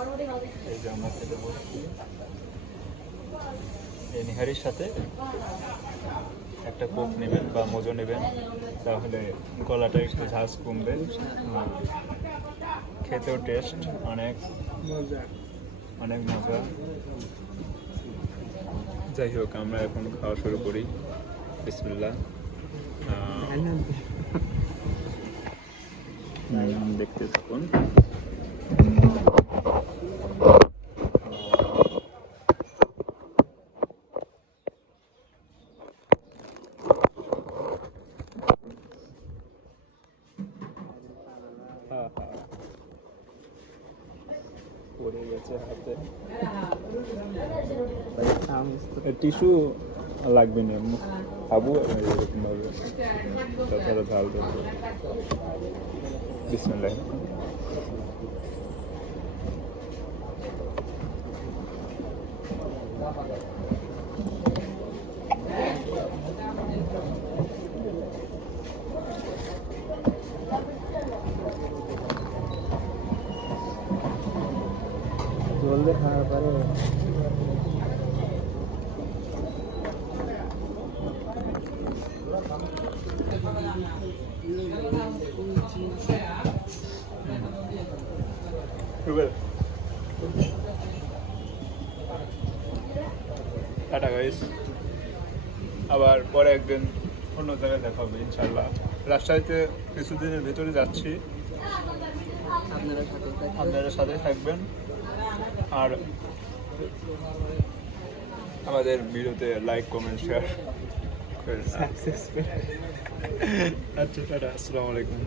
এই যে আমরা খেতে বসছি এই নিহারির সাথে একটা কোক নেবেন বা মজো নেবেন, তাহলে গলাটা একটু ঝাঁজ কমবে। খেতেও টেস্ট অনেক মজা। অনেক মজা। যাই হোক, আমরা এখন খাওয়া শুরু করি। বিসমিল্লাহ। দেখতে থাকুন। পড়ে গেছে হাতে। টিস্যু লাগবে না, খাবো এরকম ভাবে, তাছাড়া ঝাল দেবো। বিসমিল্লাহ। জলদি খাওয়ার পরে টাটা গাইস, আবার পরে একদিন অন্য জায়গায় দেখা হবে ইনশাল্লাহ। রাজশাহীতে কিছুদিনের ভেতরে যাচ্ছি, আপনারা সাথে থাকবেন। আর আমাদের ভিডিওতে লাইক কমেন্ট শেয়ার। সাকসেসফুল। আচ্ছা, টাটা, আসসালামু আলাইকুম।